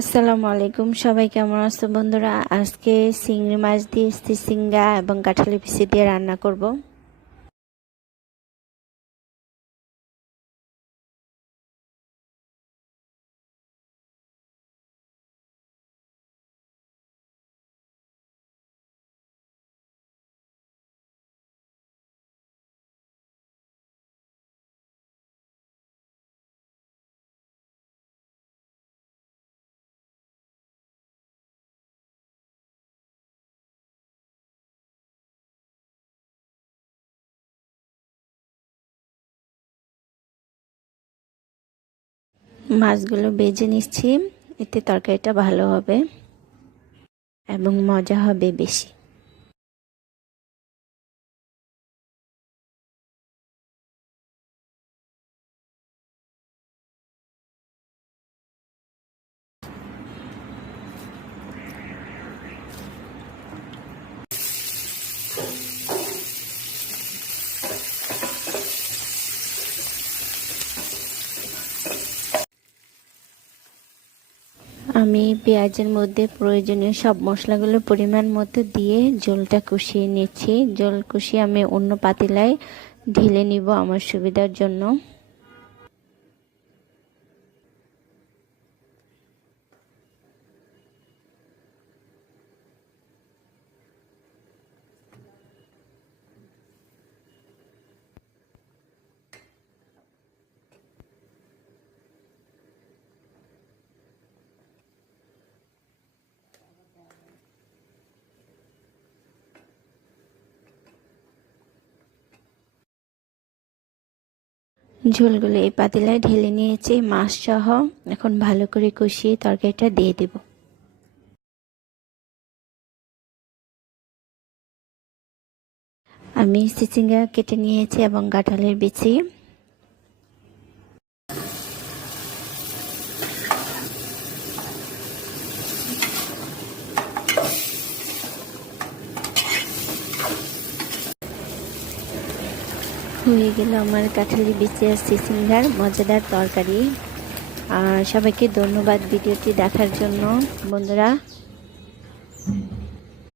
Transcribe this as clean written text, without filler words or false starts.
আসসালামু আলাইকুম, সবাই কেমন আছো বন্ধুরা? আজকে চিংড়ি মাছ দিয়ে চিচিঙ্গা এবং কাঁঠালের বিচি দিয়ে রান্না করব। মাছগুলো ভেজে নিচ্ছি, এতে তরকারিটা ভালো হবে এবং মজা হবে বেশি। আমি পেঁয়াজের মধ্যে প্রয়োজনীয় সব মশলাগুলো পরিমাণ মতো দিয়ে ঝোলটা কষিয়ে নিচ্ছি। ঝোল কষিয়ে আমি অন্য পাতিলায় ঢেলে নিব আমার সুবিধার জন্য। ঝোলগুলো এই পাতিলায় ঢেলে নিয়েছি মাছ সহ। এখন ভালো করে কষিয়ে তরকারিটা দিয়ে দেব। আমি চিচিঙ্গা কেটে নিয়েছি এবং কাঁঠালের বিচি। হয়ে গেল আমার কাঁঠালের বিচি আর চিচিঙ্গার মজাদার তরকারি। আর সবাইকে ধন্যবাদ ভিডিওটি দেখার জন্য বন্ধুরা।